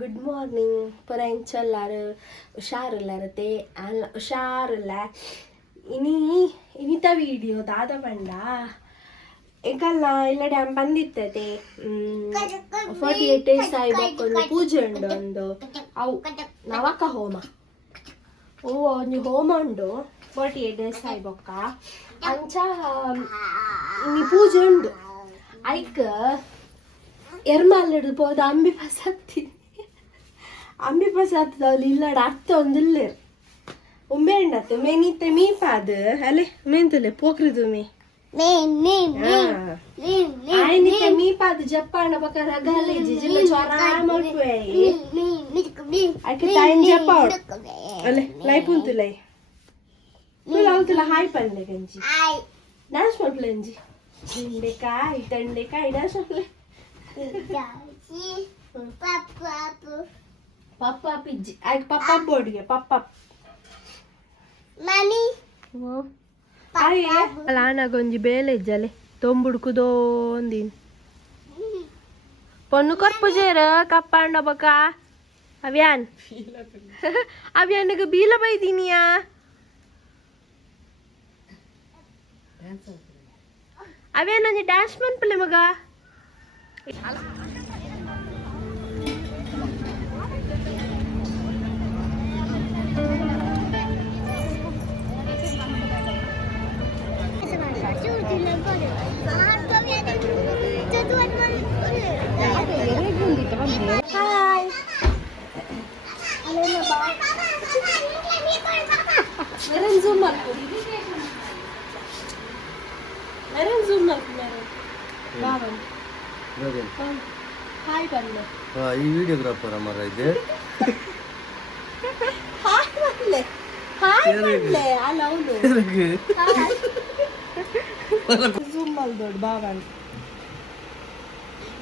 Good morning ಪುರ ಎಂಚಲ್ಲಾರು ಹುಷಾರಿಲ್ಲರತೆ, ಅಲ್ಲ, ಹುಷಾರಿಲ್ಲ. ಇನಿ, ಇನಿತ ವಿಡಿಯೋ ದಾದ ಬಂಡ ಈಗಲ್ಲ ಇಲ್ಲ ಡ್ಯಾಮ್ ಬಂದಿತ್ತತೆ. ಫಾರ್ಟಿ ಏಟ್ ಡೇಸ್ ಆಗಿ ಬಕ್ಕೊಂದು ಪೂಜೆ ಉಂಡು ಒಂದು ಅವು, ನವಕ ಹೋಮ. ಓ ಒಂದು ಹೋಮ ಉಂಡು? ಫಾರ್ಟಿ ಏಟ್ ಡೇಸ್ ಆಯ್ಬೊಕ್ಕ ಬೊಕ್ಕ ಅಂಚ, ಇನಿ ಪೂಜೆ ಉಂಡು. ಐಕ್ ಎರ್ಮಾಲಿಡು ಪೋದ ಅಂಬಿ ಪಸತ್ತಿ അമ്മിപ്പസാത്തതാവില്ല ഇല്ലാട അത്ത ഒന്നില്ലേ ഉമ്മേ ഉണ്ടാത്ത മെനിത്തെ മീ പാത് അല്ലെ മെന്തല്ലേ പോക്രിതു മീ ఆయనకి మీ పాత చెప్పండి ఒక రగాలి జిజిల చోరామల్పోయాయి అయితే టైం చెప్పాడు అలే లైపుంతులే నువ్వు అవుతుల హాయ్ పండి గంజి డాన్స్ పంపులేంజి దండకాయ దండకాయ డాన్స్ పంపులే ಪಪ್ಪ ಪಿಜ್ಜಿ. ಆಯ್ತು ಪಪ್ಪ ಬೋರ್ಡ್ಗೆ ಪಪ್ಪ. ಮನಿ. ಅಲ್ಲ ಆನಾಗೊಂಜಿ ಬೇಲೆ ಇಜ್ಜಲೆ. ತೊಂಬುಡ್ಕುದೋ ಒಂದಿನ ಪೊನ್ನು ಕರ್ಪುಜೇರ ಕಪ್ಪಾಂಡ ಬಕ ಅವ್ಯಾನ್. ಅವ್ಯಾನ್ಗ ಬೀಲ ಬೈದಿನಿಯಾ? ಅವೇನಂದ್ರೆ ಡ್ಯಾನ್ಸ್ ಮನ್ ಮನ್ಪಲ್ಲೆ ಮಗ. ಹಾಯ್ ಅಲ್ಲೇನ ಬಾ ಮೆರನ್ ಝೂಮ್ ಮಾಡ್ಕೊ ಮೆರನ್ ಝೂಮ್ ಮಾಡ್ಕೊ ಮೆರನ್ ಬಾ ಬನ್ನಿ ಹಾಯ್ ಬನ್ನಿ ಈ ವಿಡಿಯೋಗ್ರಾಫರ್ ಅಮರ ಇದೆ ಹಾಯ್ ಬನ್ನಿ ಹಾಯ್ ಬನ್ನಿ ಅಲ್ಲ ಅವನು ಝೂಮ್ ಮಾಡಿ ದೊಡ್ಡ ಬಾ ಬನ್ನಿ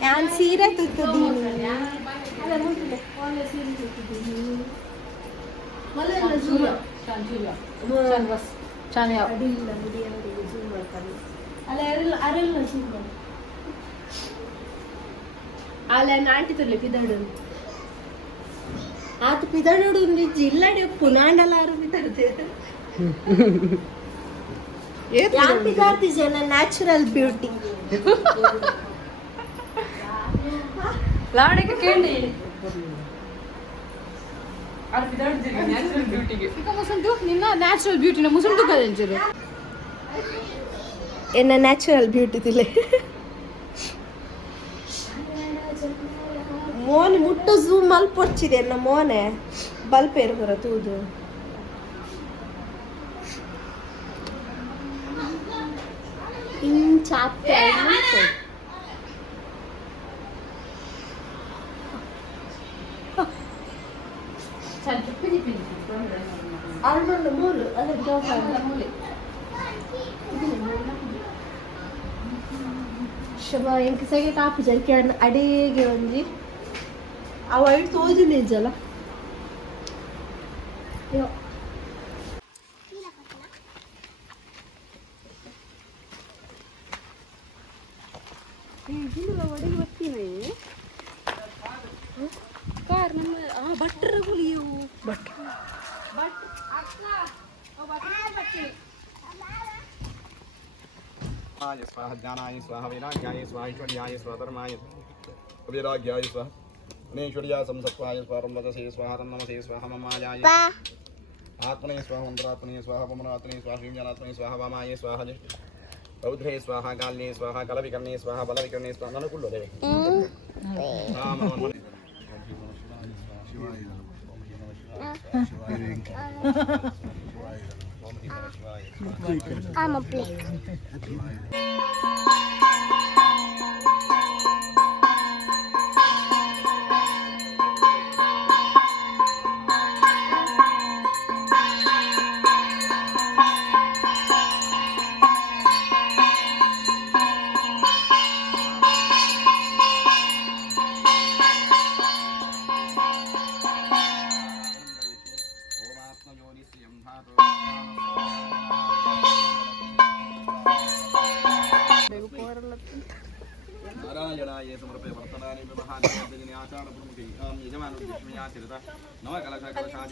ನಾನು ಸೀರೆ ತುತ್ತಿದ್ದೀನಿ ಅಲ್ಲ ಮುಂದೆ ಒಳ್ಳೆ ಸೀರೆ ತುತ್ತಿದ್ದೀನಿ ಮೊದಲೆಲ್ಲ ಝೂಮ್ ಅಡಿ ಇಲ್ಲ ಮುಡಿ ಅವರಿಗೆ ಝೂಮ್ ಮಾಡ್ತಾರೆ ಅಲ್ಲ ಅರೆಲ್ಲ ಅರೆಲ್ಲ ಝೂಮ್ ಮಾಡಿ ಅಲ್ಲ ನಾಟಿ ತುಲ್ಲೆ ಪಿದಾಡು ಆತ ಪಿದಾಡು ನಿಜ ಇಲ್ಲಡೆ ಪುನಾಂಡಲಾರು ಪಿದಾಡ್ತೆ ಯಾಕೆ ಪಿದಾಡ್ತಿ ಜನ ನ್ಯಾಚುರಲ್ ಬ್ಯೂಟಿ ಮುಸಂಟು ಕದಂಚರು ಎನ್ನ ನ್ಯಾಚುರಲ್ ಬ್ಯೂಟಿ ತಿಲೆ. ಮೋನ್ ಮುಟ್ಟು ಝೂಮ್ ಮಲ್ಪೊಚ್ಚಿದೆ ಎನ್ನ ಮೋನೆ. ಬಲ್ಪೇರು ಹೊರ ತೂದು ಇಂಚಾಪ್ತೆ ಅರ್ನೊಂದು ಮೂರು ಅದೇ ಶುಭ ಎಂಕ್ ಸೆಗೆ ಕಾಪಿ ಜಲ್ಕೆ ಅಡಿಗೆ ಒಂಜಿ ಅವ ಐಟ್ ತೋಜು ನಿಜಲ್ಲ ಯೋ स्वाहाय स्वाहा ज्ञानाय स्वाहा वैराग्याय स्वाहा ऐश्वर्याय स्वाहा धर्माय वैराग्याय स्वाहा गणेश्वर्या संसत्वाय स्वाहा वदसे स्वाहा तन्नमसे स्वाहा ममायाय आत्मने स्वाहा मन्त्रात्मने स्वाहा पमनात्मने स्वाहा विज्ञानात्मने स्वाहा वामाय स्वाहा रौद्रे स्वाहा काल्ये स्वाहा कलविकर्णे स्वाहा बलविकर्णे स्वाहा ननुकुल्लो देवे राम नमः I'm a pig.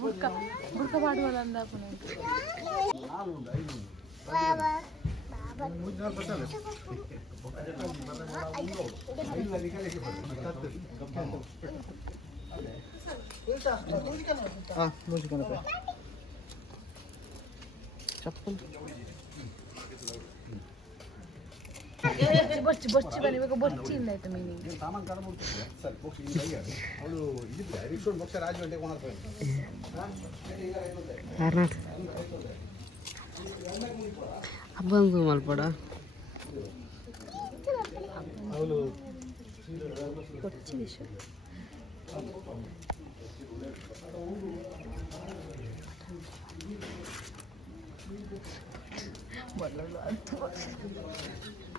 బుర్క బుర్క పాడుకోవాలన్నా చెప్పుకుంటా Ana. Isate. ಬುರ್ಕ ಬುರ್ಕ ಮಾಡುವಲ್ಲ ಅಂದಾಪು ಬೊಚ್ಚಿ ಬೊಚ್ಚಿ ಬನ್ನಿ ಇವಾಗ ಬೊಚ್ಚಿ ಇಲ್ಲ ಆಯ್ತು ಮೀನಿಂಗ್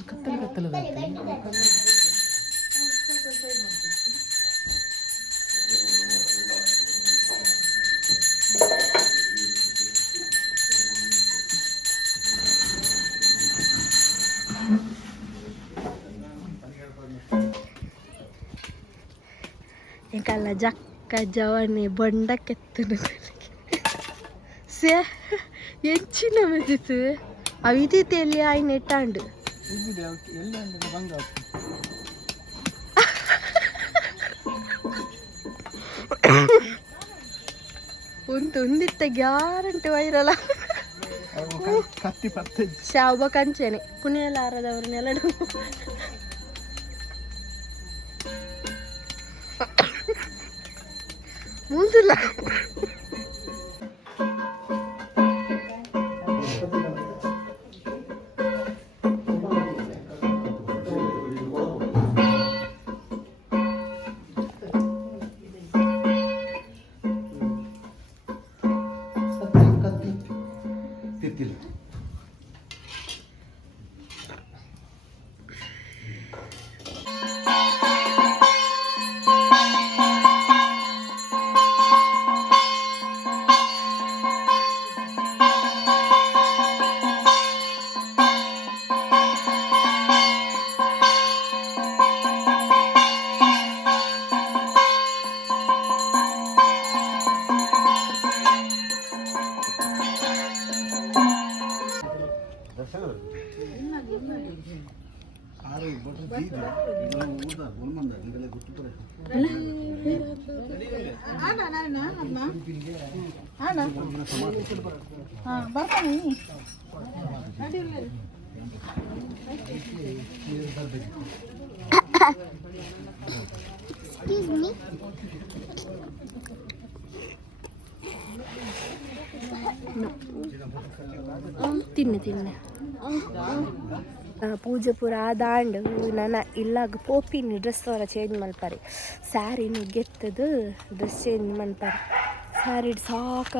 ಕತ್ತಲು ಕತ್ತಲು ಕಾಲ ಜಕ್ಕ ಜವನಿ ಬಂಡ ಕೆತ್ತನು ಸೇ ಎಂಚಿನ ಮೆದಿತು ಅವಿದಿತೆಯಲ್ಲಿ ಆಯ್ನೆಟ್ಟಾಂಡು ಇದ್ದಿದೆ ಅವಕ್ಕೆ ಗ್ಯಾರಂಟಿ ವೈರಲ ಕತ್ತಿ ಪತ್ತೆ. ಶಾವ ಕಂಚನೆ. ಕುಣಿಯಲ್ಲ ನೆಲಡು. ಮೂಂದಿಲ್ಲ. ತಿನ್ನೆ ತಿನ್ನೆ ಆ, ಪೂಜೆ ಪೂರ ಆದಾಂಡು ನನ್ನ ಇಲ್ಲಾಗ ಪೋಪಿನ ಡ್ರೆಸ್ ಅವರ ಚೇಂಜ್ ಮಲ್ಪಾರಿ ಸ್ಯಾರಿನ ಗೆತ್ತದು ಡ್ರೆಸ್ ಚೇಂಜ್ ಮಲ್ಪಾರಿ ಸ್ಯಾರಿ ಸಾಕ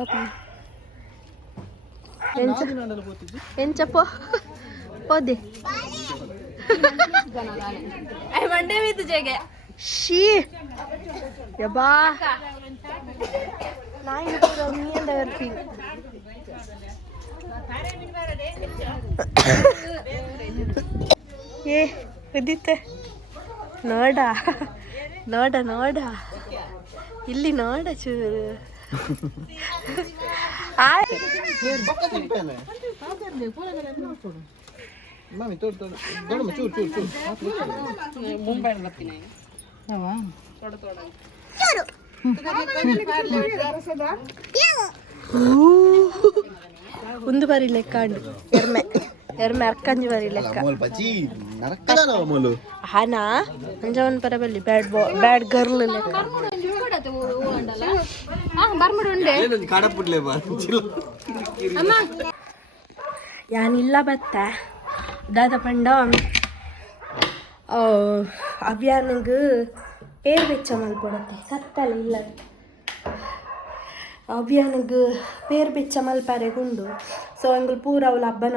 ಎಂಚ ಎಂಚಪ್ಪ ಪೋದೆ ಮಂಡೆ ಬಿದ್ದು ಜಗೆ ಶೀ. ಯಬ್ಬಾ. ನಾಯಿ ಪೂರ ನೀಂದ ಬರ್ತೀನಿ ಏ ಉದಿತ್ತೆ ನೋಡ. ನೋಡ ನೋಡ. ಇಲ್ಲಿ ನೋಡ ಚೂರು. ಒಂದು ಬಾರಿ ಲೆಕ್ಕ ಉಂಡು ಎರ್ಮೆ. ಬಲ್ಲಿ ಬ್ಯಾಡ್ ಬಾ ಬ್ಯಾಡ್ ಗರ್ಲ್ ಲೆಕ್ಕ. ಬರ್ಮಡ ಉಂಡೆ ಕಡಪುಟ್ಲೆ ಬಾ ಅಮ್ಮ. ಯಾನಿಲ್ಲ ಬತ್ತ. ದಾದ ಪಂಡ ಅವ್ಯಾನಿಗೆ ಪೇರ್ ಬೆಚ್ಚ ಮಾಡ್ಕೊಡತ್ತೆ. ಸತ್ತಲ್ಲ ಇಲ್ಲ ಅಭಿಯಾನಗ್ ಪೇರ್ ಬೆಚ್ಚ ಮಲ್ಪಾರೆಗುಂಡು ಸೊ ಅಂಗಲ್ ಪೂರ ಅವಳು ಹಬ್ಬನ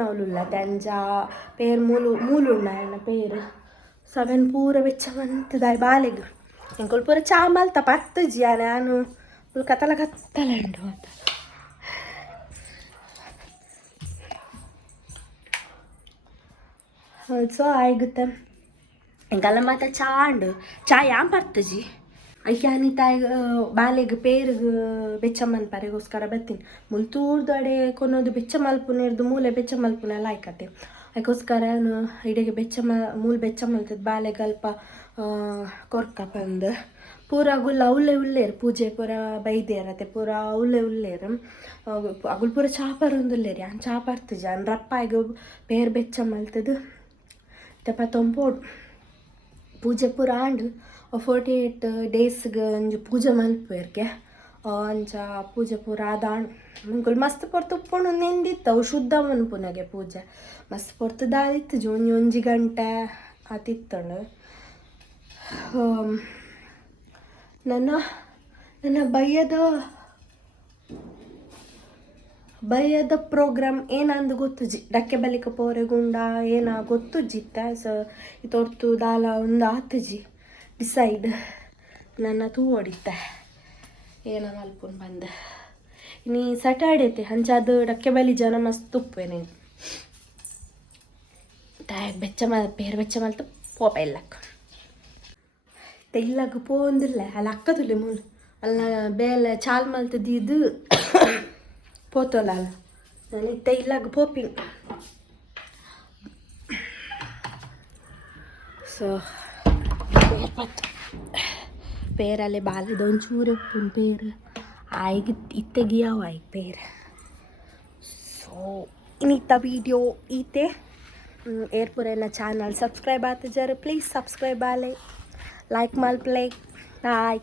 ದಂಜ ಪೇರ್ ಮೂಲು ಮೂಲುಂಡ ಅಣ್ಣ ಪೇರ್. ಸೊ ಅವನ್ ಪೂರ ಬೆಚ್ಚ ಮಂತದಾಯ್ ಬಾಲೆಗ್. ಎಂಕುಲ್ ಪೂರ ಚಾ ಮಲ್ತ ಪತ್ತಜಿ ನಾನು. ಕತ್ತಲ ಕತ್ತಲ ಉಂಡು ಅಂತ. ಸೊ ಆಯ್ಗುತ್ತೆ ಎಂಕಲ್ಲ ಮಾತ ಚಾ ಉಂಡು. ಚಾ ಯಾನ್ ಪರ್ತಜಿ ಐಕೆ ಅನಿತಾಗ ಬಾಲೆಗ್ ಪೇರ್ಗ್ ಬೆಚ್ಚ ಮಲ್ಪರೆಗೋಸ್ಕರ ಬತ್ತೀನಿ ಅಡೆ ಕೊನೋದು ಬೆಚ್ಚ ಮಲ್ಪುನೇರ್ದು ಮೂಲೆ ಬೆಚ್ಚ ಮಲ್ಪುನೆಲ್ಲ ಆಯ್ಕತೆ ಅದಕ್ಕೋಸ್ಕರ ಇಡೆಗೆ ಬೆಚ್ಚ ಮ ಮೂಲ ಬೆಚ್ಚ ಮಲ್ತದ ಬಾಲೆಗ್ ಅಲ್ಪ ಕೊರ್ಕ ಬಂದು ಪೂರ ಅಗುಲ್ ಉಲ್ಲೆ ಉಳ್ಳೇರು, ಪೂಜೆ ಪೂರ ಬೈದೇರತ್ತೆ ಪೂರ ಉಲ್ಲೆ ಉಳ್ಳೇರು. ಅಗುಲ್ ಪೂರ ಚಾಪರ್ ಒಂದುಲ್ಲೇರಿ ಅನ್ ಚಾಪರ್ತಜ ಅನ್ ರಪ್ಪಾಗಿ ಪೇರ್ ಬೆಚ್ಚ ಮಲ್ತದು ತೆಪ್ಪ ತೊಂಪೋಡು. ಪೂಜೆ ಪೂರ ಆಂಡು ಫೋರ್ಟಿ ಏಟ್ ಡೇಸ್ಗೆ ಒಂಜಿ ಪೂಜೆ ಮಲ್ಪೇರ್ಗೆ ಅಂಚ ಪೂಜೆ ಪೂರ ಆದಾಂಡ್ ಮುಂಕುಲ್ ಮಸ್ತ್ ಪೊರ್ತು ಉಪ್ಪುಣು ನೆಂದಿತ್ತು ಶುದ್ಧ ಮನ್ಪುನಗೆ ಪೂಜೆ. ಮಸ್ತ್ ಪೊರ್ತು ದಾದಿತ್ತು ಜೂನ್ ಒಂಜಿ ಗಂಟೆ ಆತಿತ್ತಂಡು ನನ್ನ ನನ್ನ ಬಯ್ಯದ ಬಯ್ಯದ ಪ್ರೋಗ್ರಾಮ್ ಏನಂದು ಗೊತ್ತುಜಿ ಡಕ್ಕೆ ಬಲಿಕ ಪೋರೆಗುಂಡ ಏನ ಗೊತ್ತುಜಿತ್ತ ಸೊ ಇತ್ತೊರ್ತು ದಾಲ ಒಂದು ಆತಜಿ ಡಿಸೈಡ್ ನನ್ನ ತೂ ಹೊಡಿತ. ಏನ ಮಲ್ಕೊಂಡು ಬಂದ. ನೀ ಸಟರ್ಡೇತೆ ಹಂಚಾದ ಡಕ್ಕೆ ಬಲಿ ಜನ ಮಸ್ತ್ ಉಪ್ಪೆನೆನ್ ತಾಯಿ ಬೆಚ್ಚ ಮಲ್ ಪೇರ್ ಬೆಚ್ಚ ಮಲ್ತು, ಪೋಪ ಇಲ್ಲಕ್ಕ. ಪೋ ಅಂದಿಲ್ಲ ಅಲ್ಲಿ ಅಕ್ಕದುಲ್ಲೆ ಮೂಲು ಅಲ್ಲ ಬೇಲೆ ಚಾಲ್ ಮಲ್ತದಿದ್ದು ಪೋತೋಲ್ಲ ಅಲ್ಲ ನಾನು ಇಲ್ಲಾಗ ಪೋಪಿಂಗ್ ಸೊ ಪೇರಲ್ಲಿ ಬಾಲದ ಒಂಚೂರು ಉಪ್ಪಿನ ಪೇರು ಆಯ್ಗೆ ಇತ್ತೆಗಿಯಾವ ಆಯ್ಗೆ ಪೇರು ಸೊ ಇನ್ನಿತ್ತ ವಿಡಿಯೋ ಈತೆ ಏರ್ಪುರೆಲ್ಲ ಚಾನಲ್ ಸಬ್ಸ್ಕ್ರೈಬ್ ಆತ ಜರ please subscribe Aale like Mal play bye